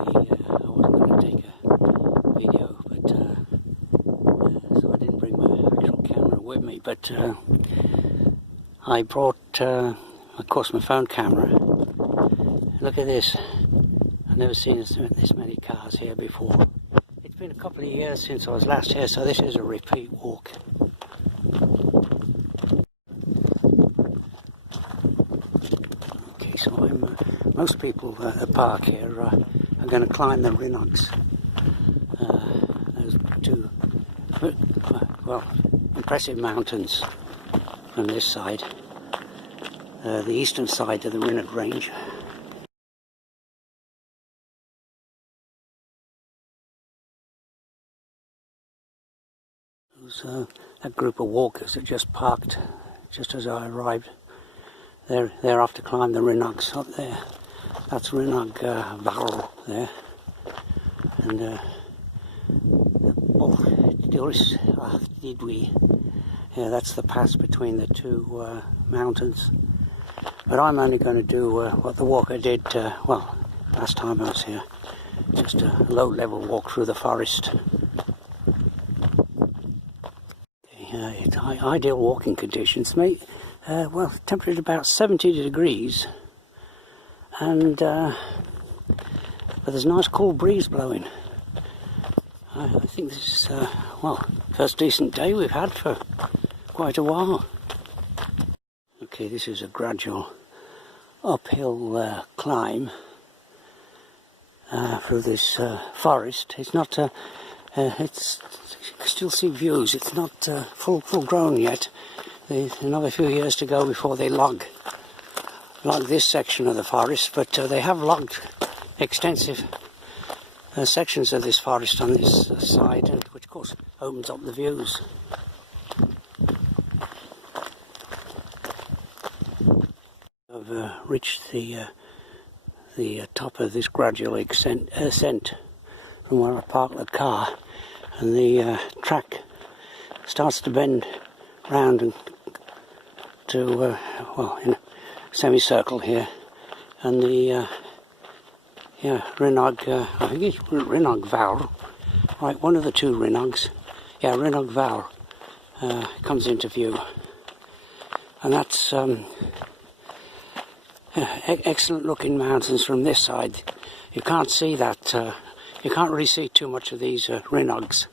I wasn't going to take a video, but so I didn't bring my actual camera with me, but I brought, of course, my phone camera. Look at this. I've never seen this many cars here before. It's been a couple of years since I was last here, so this is a repeat walk. Okay, so most people that park here are going to climb the Rhinogs. Those two, well, impressive mountains from this side. The eastern side of the Rhinog range. There's a group of walkers that just parked just as I arrived. They're off to climb the Rhinogs up there. That's Rhinog Vale there. And did we? Yeah, that's the pass between the two mountains. But I'm only going to do what the walker did, well, last time I was here. Just a low-level walk through the forest. It's ideal walking conditions, mate. Well, temperature about 70 degrees. And but there's a nice cool breeze blowing. I think this is, well, first decent day we've had for quite a while. Okay, this is a gradual uphill climb through this forest. It's not, it's, you can still see views. It's not full grown yet. There's another few years to go before they log this section of the forest, but they have logged extensive sections of this forest on this side, and which of course opens up the views. I've reached the top of this gradual ascent from where I parked the car, and the track starts to bend round and to well, in a semicircle here, and the Rhinog, I think it's Rhinog Vale, right, one of the two Rhinogs, yeah, Rhinog Vale comes into view, and that's excellent looking mountains from this side. You can't see that, you can't really see too much of these Rhinogs.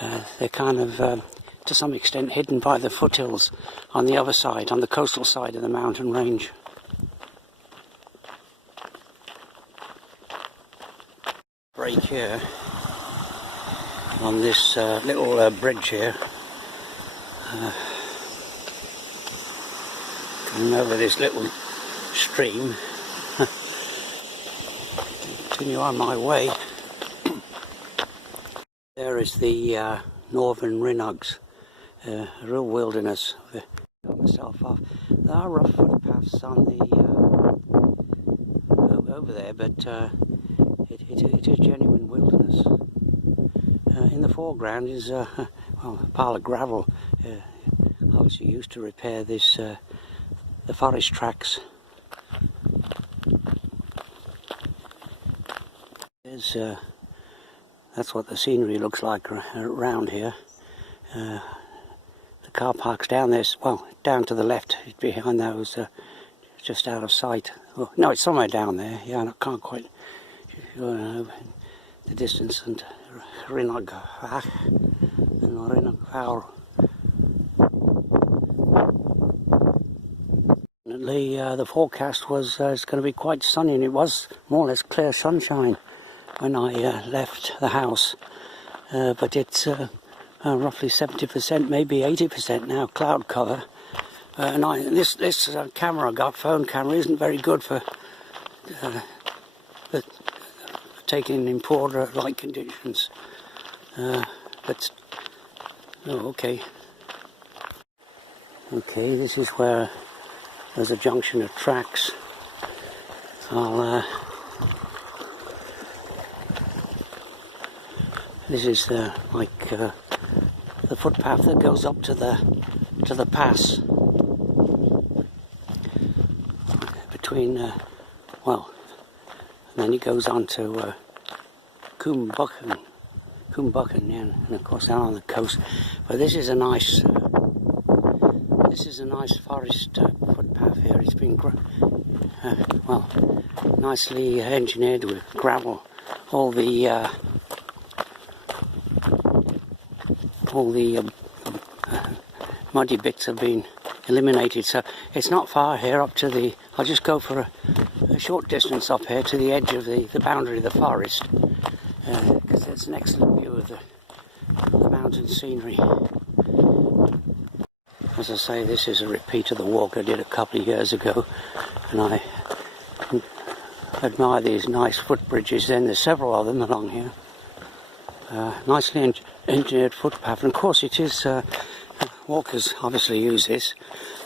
They're kind of to some extent hidden by the foothills on the other side, on the coastal side of the mountain range. Break here on this little bridge here, coming over this little stream. Continue on my way. There is the northern Rhinogs, a real wilderness. Got myself off. There are rough footpaths on the over there, but it is genuine wilderness. In the foreground is well, a pile of gravel, obviously used to repair this the forest tracks. There's that's what the scenery looks like around here. The car park's down there, well, down to the left, behind those, just out of sight. Oh, no, it's somewhere down there. Yeah, I can't quite the distance. And Rhinog Vale. The forecast was it's going to be quite sunny, and it was more or less clear sunshine when I left the house, but it's roughly 70%, maybe 80% now cloud cover, and this camera I got, phone camera, isn't very good for taking in poor light conditions, but oh, okay, this is where there's a junction of tracks. This is like the footpath that goes up to the pass between well, and then it goes on to Coombucken, yeah, and of course down on the coast. But this is a nice forest footpath here. It's been well, nicely engineered with gravel. All the muddy bits have been eliminated, so it's not far here up to the. I'll just go for a short distance up here to the edge of the boundary of the forest, because it's an excellent view of the mountain scenery. As I say, this is a repeat of the walk I did a couple of years ago, and I admire these nice footbridges. Then there's several of them along here. Nicely engineered footpath, and of course it is. Walkers obviously use this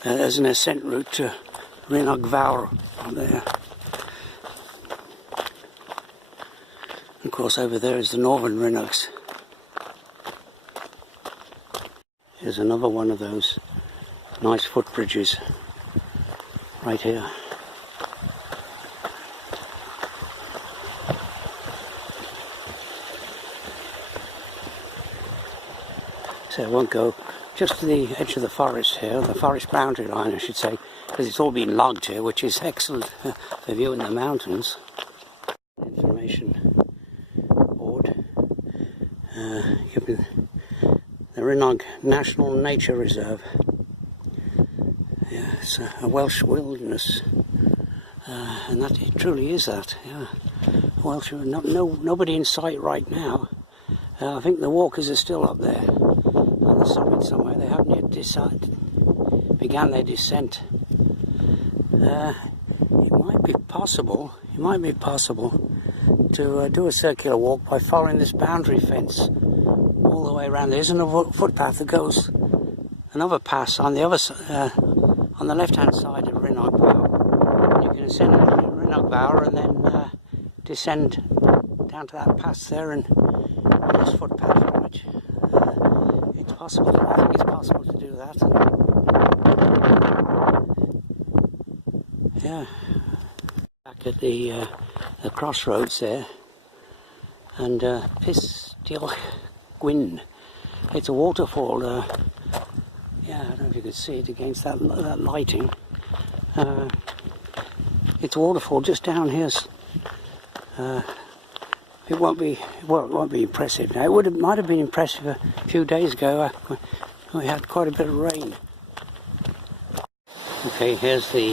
as an ascent route to Rhinog up there. Of course over there is the northern Rhinogs. Here's another one of those nice footbridges right here. So I won't go just to the edge of the forest here, the forest boundary line I should say, because it's all been logged here, which is excellent for viewing the mountains. Information board. The Rhinog National Nature Reserve. Yeah, it's a Welsh wilderness, and that it truly is that. Yeah, Welsh. Nobody in sight right now. I think the walkers are still up there on the summit somewhere. They haven't yet began their descent. It might be possible to do a circular walk by following this boundary fence all the way around. There's another footpath that goes another pass on the other on the left-hand side of Rhinog Bower. You can ascend Rhinog Bower and then descend down to that pass there and this footpath from it. It's possible. I think it's possible to do that. Yeah. Back at the crossroads there, and Pistil Gwyn. It's a waterfall. Yeah, I don't know if you could see it against that lighting. It's a waterfall just down here. It won't be impressive now. Might have been impressive a few days ago. We had quite a bit of rain. Okay, here's the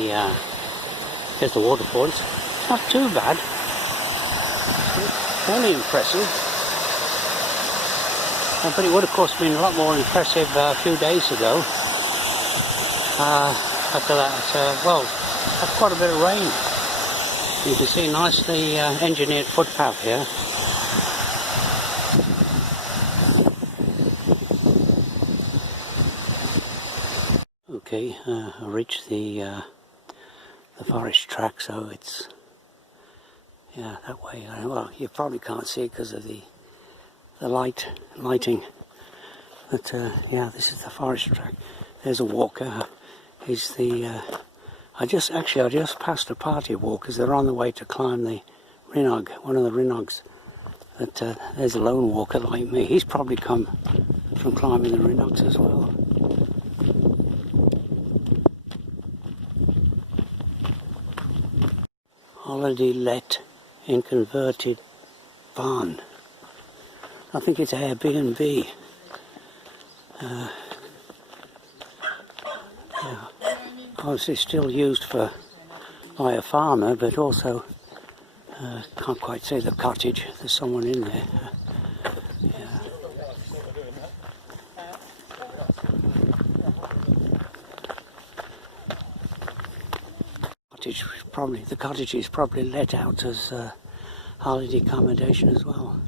waterfall. It's not too bad. It's fairly impressive. But it would of course have been a lot more impressive a few days ago. After that, that's quite a bit of rain. You can see nicely engineered footpath here. Okay, I reached the forest track, so it's that way. Well, you probably can't see it because of the lighting. But yeah, this is the forest track. There's a walker. He's the I just passed a party of walkers. They're on the way to climb the Rhinog, one of the Rhinogs. But there's a lone walker like me. He's probably come from climbing the Rhinogs as well. Holiday let in converted barn. I think it's Airbnb. Yeah. Obviously still used by a farmer, but also can't quite see the cottage. There's someone in there. Yeah. The cottage is probably let out as holiday accommodation as well.